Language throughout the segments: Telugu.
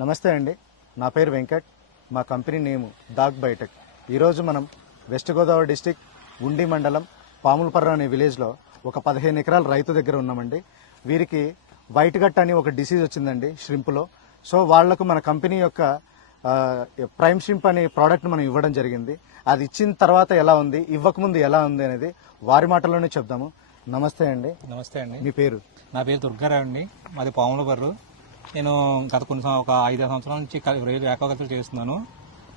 నమస్తే అండి. నా పేరు వెంకట్. మా కంపెనీ నేము డాగ్ బయోటెక్ ఈరోజు మనం వెస్ట్ గోదావరి డిస్టిక్ ఉండి మండలం పాములపర్ర అనే విలేజ్లో ఒక పదిహేను ఎకరాల రైతు దగ్గర ఉన్నామండి. వీరికి వైట్ గట్ అని ఒక డిసీజ్ వచ్చిందండి షింప్లో సో వాళ్ళకు మన కంపెనీ యొక్క ప్రైమ్ షింప్ అనే ప్రోడక్ట్ మనం ఇవ్వడం జరిగింది. అది ఇచ్చిన తర్వాత ఎలా ఉంది ఇవ్వకముందు ఎలా ఉంది అనేది వారి మాటల్లోనే చెప్దాము. నమస్తే అండి. నమస్తే అండి. మీ పేరు? నా పేరు దుర్గారావు అండి. మాది పాముల బర్రు నేను గత కొన్ని ఒక ఐదు సంవత్సరాల నుంచి రైలు ఏకాగ్రతలు చేస్తున్నాను.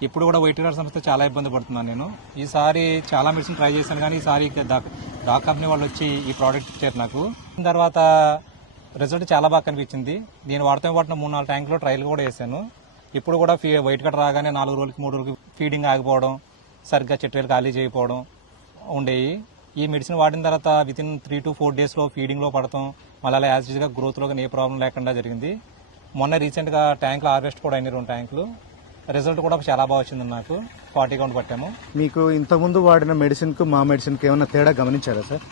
ఇప్పుడు కూడా వైటీఆర్ సంస్థ చాలా ఇబ్బంది పడుతున్నాను నేను. ఈసారి చాలా మెడిసిన్ ట్రై చేశాను కానీ ఈసారి డాక్ కంపెనీ వాళ్ళు వచ్చి ఈ ప్రోడక్ట్ ఇచ్చారు నాకు. తర్వాత రిజల్ట్ చాలా బాగా కనిపించింది. నేను వాడుతూ వాటిన మూడు నాలుగు ట్యాంకులో ట్రయల్ కూడా వేసాను. ఇప్పుడు కూడా ఫీ వైట్ కట్ రాగానే నాలుగు రోజులకి మూడు రోజులకి ఫీడింగ్ ఆగిపోవడం సరిగ్గా చెట్టులు ఖాళీ చేయకపోవడం ఉండేవి ఈ మెడిసిన్ వాడిన తర్వాత within three to four డేస్లో ఫీడింగ్లో పడతాం. మళ్ళీ అలా యూజ్గా గ్రోత్లో కానీ ఏ ప్రాబ్లం లేకుండా జరిగింది. మొన్న రీసెంట్గా ట్యాంకులు హార్వెస్ట్ కూడా అయినాయి రెండు ట్యాంకులు. రిజల్ట్ కూడా చాలా బాగా వచ్చింది నాకు. ఫార్టీ కౌంట్ పట్టాము. మీకు ఇంతకుముందు వాడిన మెడిసిన్కు మా మెడిసిన్కి ఏమైనా తేడా గమనించారా సార్?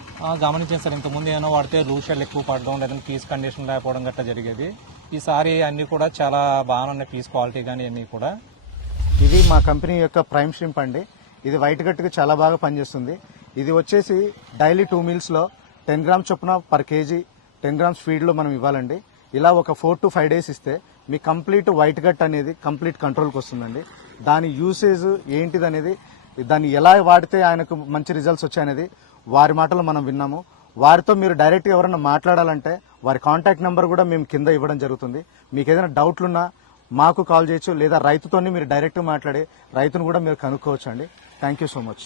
గమనించాను సార్. ఇంతకుముందు ఏమైనా వాడితే లూజ్ షెల్ ఎక్కువ పడడం లేదంటే పీస్ కండిషన్ లేకపోవడం గట్రా జరిగేది. ఈసారి అన్ని కూడా చాలా బాగానే ఉన్నాయి పీస్ క్వాలిటీ కానీ అన్నీ కూడా. ఇది మా కంపెనీ యొక్క ప్రైమ్ షింప్ అండి. ఇది వైట్ గట్టుకు చాలా బాగా పనిచేస్తుంది. ఇది వచ్చేసి డైలీ టూ మీల్స్లో టెన్ గ్రామ్స్ చొప్పున పర్ కేజీ టెన్ గ్రామ్స్ ఫీడ్లో మనం ఇవ్వాలండి. ఇలా ఒక ఫోర్ టు ఫైవ్ డేస్ ఇస్తే మీ కంప్లీట్ వైట్ గట్ అనేది కంప్లీట్ కంట్రోల్కి వస్తుందండి. దాని యూసేజ్ ఏంటిది అనేది దాన్ని ఎలా వాడితే ఆయనకు మంచి రిజల్ట్స్ వచ్చాయనేది వారి మాటలు మనం విన్నాము. వారితో మీరు డైరెక్ట్గా ఎవరైనా మాట్లాడాలంటే వారి కాంటాక్ట్ నెంబర్ కూడా మేము కింద ఇవ్వడం జరుగుతుంది. మీకు ఏదైనా డౌట్లున్నా మాకు కాల్ చేయొచ్చు లేదా రైతుతోని మీరు డైరెక్ట్ మాట్లాడి రైతును కూడా మీరు కనుక్కోవచ్చు అండి థ్యాంక్ యూ సో మచ్